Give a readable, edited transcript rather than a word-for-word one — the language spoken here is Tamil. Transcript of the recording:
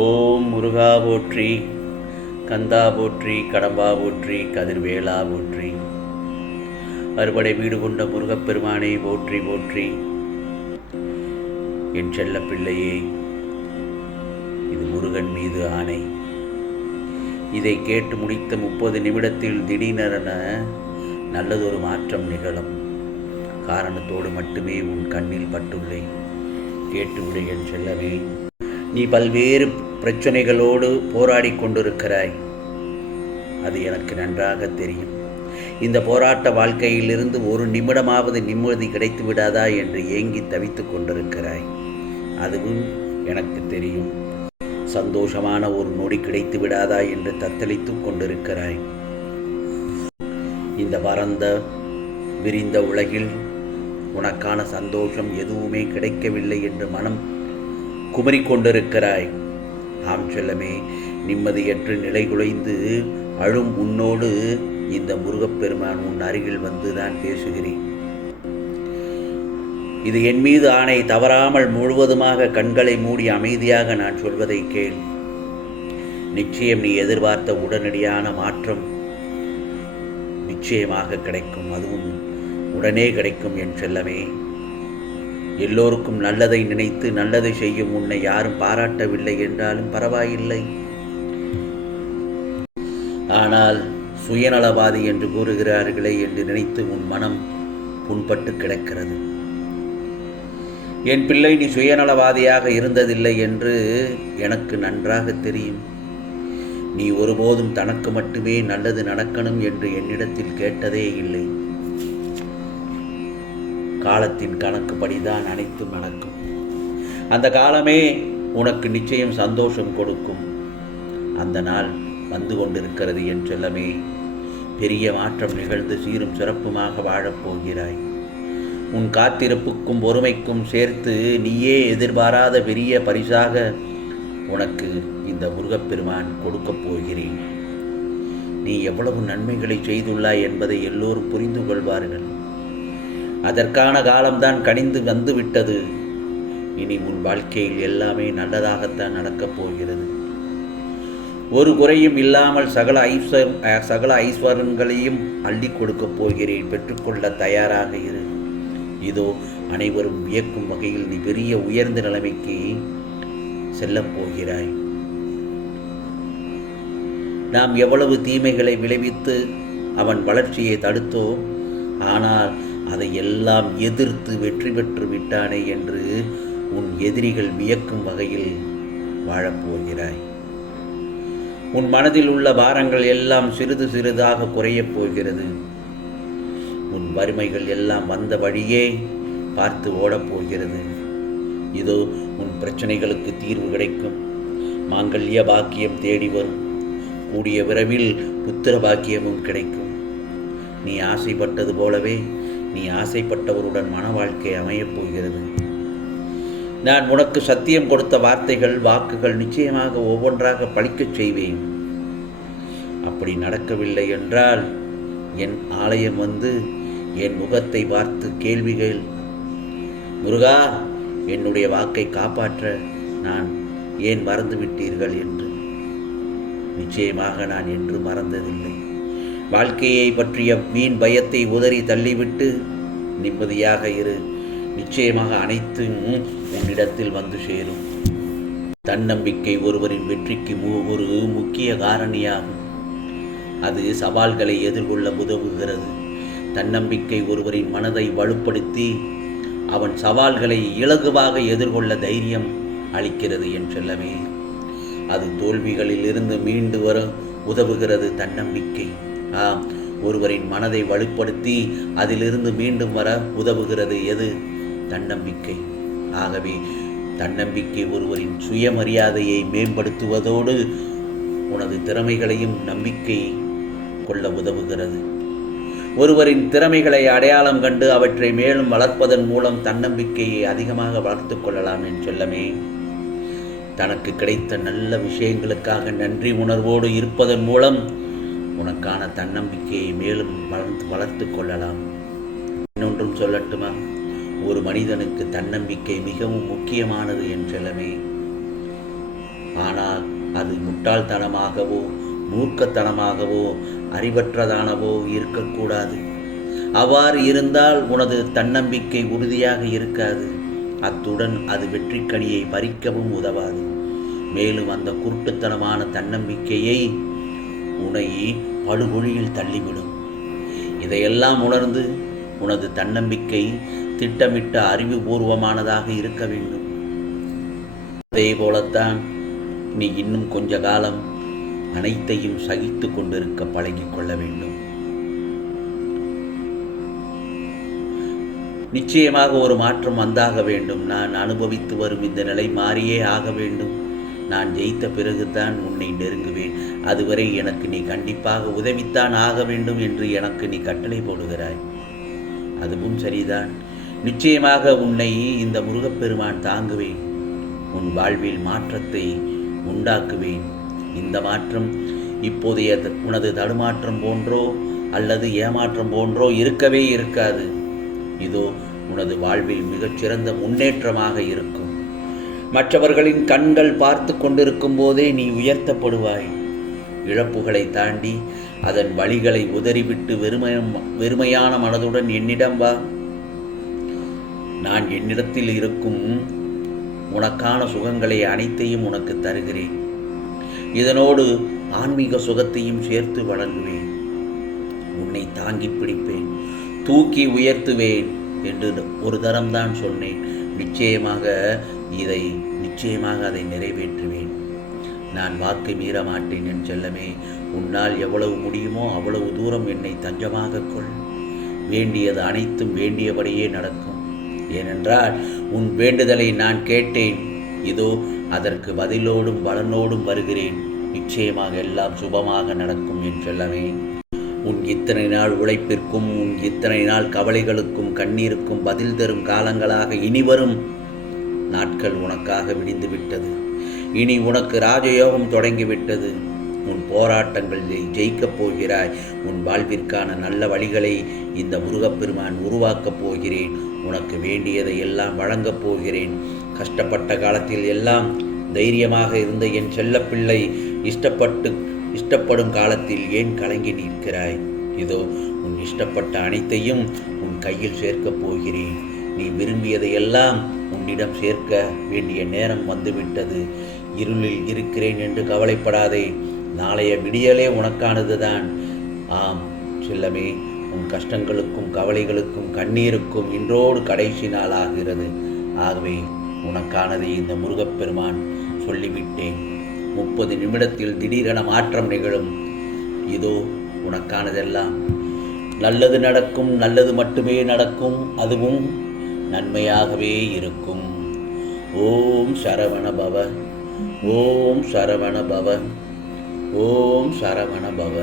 ஓம் முருகா போற்றி, கந்தா போற்றி, கடம்பா போற்றி, கதிர்வேலா போற்றி. அறுபடை வீடு கொண்ட முருகப்பெருமானை போற்றி போற்றி. என் செல்ல பிள்ளையே, இது முருகன் மீது ஆணை. இதை கேட்டு முடித்த 30 நிமிடத்தில் திடீரென நல்லதொரு மாற்றம் நிகழும். காரணத்தோடு மட்டுமே உன் கண்ணில் பட்டுள்ளேன். கேட்டுவிடு என் செல்லவே. நீ பல்வேறு பிரச்சனைகளோடு போராடி கொண்டிருக்கிறாய். அது எனக்கு நன்றாக தெரியும். இந்த போராட்ட வாழ்க்கையிலிருந்து ஒரு நிமிடமாவது நிம்மதி கிடைத்து விடாதா என்று ஏங்கி தவித்து கொண்டிருக்கிறாய். அதுவும் எனக்கு தெரியும். சந்தோஷமான ஒரு நொடி கிடைத்து விடாதா என்று தத்தளித்து கொண்டிருக்கிறாய். இந்த பரந்த விரிந்த உலகில் உனக்கான சந்தோஷம் எதுவுமே கிடைக்கவில்லை என்று மனம் குமரிக்கொண்டிருக்கிறாய். ஆம் செல்லமே, நிம்மதியற்று நிலை குலைந்து அழும் உன்னோடு இந்த முருகப்பெருமான் உன் அருகில் வந்துதான் பேசுகிறேன். இது என் மீது ஆணை. தவறாமல் முழுவதுமாக கண்களை மூடி அமைதியாக நான் சொல்வதை கேள். நிச்சயம் நீ எதிர்பார்த்த உடனடியான மாற்றம் நிச்சயமாக கிடைக்கும். அதுவும் உடனே கிடைக்கும் என் செல்லமே. எல்லோருக்கும் நல்லதை நினைத்து நல்லதை செய்யும் உன்னை யாரும் பாராட்டவில்லை என்றாலும் பரவாயில்லை. ஆனால் சுயநலவாதி என்று கூறுகிறார்களே என்று நினைத்து உன் மனம் புண்பட்டு கிடக்கிறது. என் பிள்ளை, நீ சுயநலவாதியாக இருந்ததில்லை என்று எனக்கு நன்றாக தெரியும். நீ ஒருபோதும் தனக்கு மட்டுமே நல்லது நடக்கணும் என்று என்னிடத்தில் கேட்டதே இல்லை. காலத்தின் கணக்குப்படிதான் அனைத்தும் நடக்கும். அந்த காலமே உனக்கு நிச்சயம் சந்தோஷம் கொடுக்கும். அந்த நாள் வந்து கொண்டிருக்கிறது என் செல்லமே. பெரிய மாற்றம் நிகழ்ந்து சீரும் சிறப்புமாக வாழப்போகிறாய். உன் காத்திருப்புக்கும் பொறுமைக்கும் சேர்த்து நீயே எதிர்பாராத பெரிய பரிசாக உனக்கு இந்த முருகப்பெருமான் கொடுக்கப் போகிறேன். நீ எவ்வளவு நன்மைகளை செய்துள்ளாய் என்பதை எல்லோரும் புரிந்து கொள்வார்கள். அதற்கான காலம்தான் கனிந்து வந்து விட்டது. இனி உன் வாழ்க்கையில் எல்லாமே நல்லதாகத்தான் நடக்கப் போகிறது. ஒரு குறையும் இல்லாமல் சகல ஐஸ்வரங்களையும் அள்ளி கொடுக்கப் போகிறேன். பெற்றுக்கொள்ள தயாராக இரு. இதோ அனைவரும் வியக்கும் வகையில் நீ பெரிய உயர்ந்த நிலைமைக்கு செல்லப் போகிறாய். நாம் எவ்வளவு தீமைகளை விளைவித்து அவன் வளர்ச்சியை தடுத்தோம். ஆனால் அதை எல்லாம் எதிர்த்து வெற்றி பெற்று விட்டானே என்று உன் எதிரிகள் வியக்கும் வகையில் வாழப்போகிறாய். உன் மனதில் உள்ள பாரங்கள் எல்லாம் சிறிது சிறிதாக குறையப் போகிறது. உன் வறுமைகள் எல்லாம் வந்த வழியே பார்த்து ஓடப்போகிறது. இதோ உன் பிரச்சனைகளுக்கு தீர்வு கிடைக்கும். மாங்கல்ய பாக்கியம் தேடி வரும். கூடிய விரைவில் புத்திர பாக்கியமும் கிடைக்கும். நீ ஆசைப்பட்டது போலவே நீ ஆசைப்பட்டவருடன் மன வாழ்க்கை அமையப் போகிறது. நான் உனக்கு சத்தியம் கொடுத்த வார்த்தைகள் வாக்குகள் நிச்சயமாக ஒவ்வொன்றாக பலிக்கச் செய்வேன். அப்படி நடக்கவில்லை என்றால் என் ஆலயம் வந்து என் முகத்தை பார்த்து கேள்விகள், முருகா, என்னுடைய வாக்கை காப்பாற்ற நான் ஏன் மறந்துவிட்டீர்கள் என்று. நிச்சயமாக நான் என்று மறந்ததில்லை. வாழ்க்கையை பற்றிய வீண் பயத்தை உதறி தள்ளிவிட்டு நிம்மதியாக இரு. நிச்சயமாக அனைத்தும் உன்னிடத்தில் வந்து சேரும். தன்னம்பிக்கை ஒருவரின் வெற்றிக்கு ஒரு முக்கிய காரணியாகும். அது சவால்களை எதிர்கொள்ள உதவுகிறது. தன்னம்பிக்கை ஒருவரின் மனதை வலுப்படுத்தி அவன் சவால்களை இலகுவாக எதிர்கொள்ள தைரியம் அளிக்கிறது என் செல்லமே. அது தோல்விகளில் இருந்து மீண்டு வர உதவுகிறது தன்னம்பிக்கை. ஒருவரின் மனதை வலுப்படுத்தி அதிலிருந்து மீண்டும் வர உதவுகிறது எது? தன்னம்பிக்கை. ஆகவே தன்னம்பிக்கை ஒருவரின் சுயமரியாதையை மேம்படுத்துவதோடு உனது திறமைகளையும் நம்பிக்கை கொள்ள உதவுகிறது. ஒருவரின் திறமைகளை அடையாளம் கண்டு அவற்றை மேலும் வளர்ப்பதன் மூலம் தன்னம்பிக்கையை அதிகமாக வளர்த்து கொள்ளலாம் என் செல்லமே. தனக்கு கிடைத்த நல்ல விஷயங்களுக்காக நன்றி உணர்வோடு இருப்பதன் மூலம் உனக்கான தன்னம்பிக்கையை மேலும் வளர்த்து கொள்ளலாம். இன்னொன்றும் சொல்லட்டுமா? ஒரு மனிதனுக்கு தன்னம்பிக்கை மிகவும் முக்கியமானது என் செல்லமே. ஆனால் அது முட்டாள்தனமாகவோ மூர்க்கத்தனமாகவோ அறிவற்றதானவோ இருக்கக்கூடாது. அவ்வாறு இருந்தால் உனது தன்னம்பிக்கை உறுதியாக இருக்காது. அத்துடன் அது வெற்றிக்கனியை பறிக்கவும் உதவாது. மேலும் அந்த குருட்டுத்தனமான தன்னம்பிக்கையை உன்னை படுகொழியில் தள்ளிவிடும். இதையெல்லாம் உணர்ந்து உனது தன்னம்பிக்கை திட்டமிட்ட அறிவுபூர்வமானதாக இருக்க வேண்டும். அதே போலத்தான் நீ இன்னும் கொஞ்ச காலம் அனைத்தையும் சகித்து கொண்டிருக்க பழகிக் கொள்ள வேண்டும். நிச்சயமாக ஒரு மாற்றம் வந்தாக வேண்டும். நான் அனுபவித்து வரும் இந்த நிலை மாறியே ஆக வேண்டும். நான் ஜெயித்த பிறகுதான் உன்னை நெருங்குவேன். அதுவரை எனக்கு நீ கண்டிப்பாக உதவித்தான் ஆக வேண்டும் என்று எனக்கு நீ கட்டளை போடுகிறாய். அதுவும் சரிதான். நிச்சயமாக உன்னை இந்த முருகப்பெருமான் தாங்குவேன். உன் வாழ்வில் மாற்றத்தை உண்டாக்குவேன். இந்த மாற்றம் இப்போதைய உனது தடுமாற்றம் போன்றோ அல்லது ஏமாற்றம் போன்றோ இருக்கவே இருக்காது. இதோ உனது வாழ்வில் மிகச்சிறந்த முன்னேற்றமாக இருக்கும். மற்றவர்களின் கண்கள் பார்த்து கொண்டிருக்கும் போதே நீ உயர்த்தப்படுவாய். இழப்புகளை தாண்டி அதன் வழிகளை உதறிவிட்டு வெறுமையான மனதுடன் என்னிடம் வா. நான் என்னிடத்தில் இருக்கும் உனக்கான சுகங்களை அனைத்தையும் உனக்கு தருகிறேன். இதனோடு ஆன்மீக சுகத்தையும் சேர்த்து வழங்குவேன். உன்னை தாங்கி பிடிப்பேன், தூக்கி உயர்த்துவேன் என்று ஒரு தரம்தான் சொன்னேன். நிச்சயமாக அதை நிறைவேற்றுவேன். நான் வாக்கை மீற மாட்டேன் என் செல்லமே. உன்னால் எவ்வளவு முடியுமோ அவ்வளவு தூரம் என்னை தஞ்சமாக கொள். வேண்டியது அனைத்தும் வேண்டியபடியே நடக்கும். ஏனென்றால் உன் வேண்டுதலை நான் கேட்டேன். இதோ அதற்கு பதிலோடும் பலனோடும் வருகிறேன். நிச்சயமாக எல்லாம் சுபமாக நடக்கும் என் செல்லமே. உன் இத்தனை நாள் உழைப்பிற்கும் உன் இத்தனை நாள் கவலைகளுக்கும் கண்ணீருக்கும் பதில் தரும் காலங்களாக இனிவரும் நாட்கள் உனக்காக விடிந்துவிட்டது. இனி உனக்கு ராஜயோகம் தொடங்கிவிட்டது. உன் போராட்டங்களை ஜெயிக்கப் போகிறாய். உன் வாழ்விற்கான நல்ல வழிகளை இந்த முருகப்பெருமான் உருவாக்கப் போகிறேன். உனக்கு வேண்டியதை எல்லாம் வழங்கப் போகிறேன். கஷ்டப்பட்ட காலத்தில் எல்லாம் தைரியமாக இருந்த என் செல்லப்பிள்ளை இஷ்டப்படும் காலத்தில் ஏன் கலங்கி நிற்கிறாய்? இதோ உன் இஷ்டப்பட்ட அனைத்தையும் உன் கையில் சேர்க்கப் போகிறேன். நீ விரும்பியதையெல்லாம் உன்னிடம் சேர்க்க வேண்டிய நேரம் வந்துவிட்டது. இருளில் இருக்கிறேன் என்று கவலைப்படாதே. நாளைய விடியலே உனக்கானதுதான். ஆம் செல்லமே, உன் கஷ்டங்களுக்கும் கவலைகளுக்கும் கண்ணீருக்கும் இன்றோடு கடைசி நாள் ஆகிறது. ஆகவே உனக்கானதை இந்த முருகப்பெருமான் சொல்லிவிட்டேன். 30 நிமிடத்தில் திடீரென மாற்றம் நிகழும். இதோ உனக்கானதெல்லாம் நல்லது நடக்கும். நல்லது மட்டுமே நடக்கும். அதுவும் நன்மையாகவே இருக்கும். ஓம் சரவண பவ. ஓம் சரவண பவ. ஓம் சரவண பவ.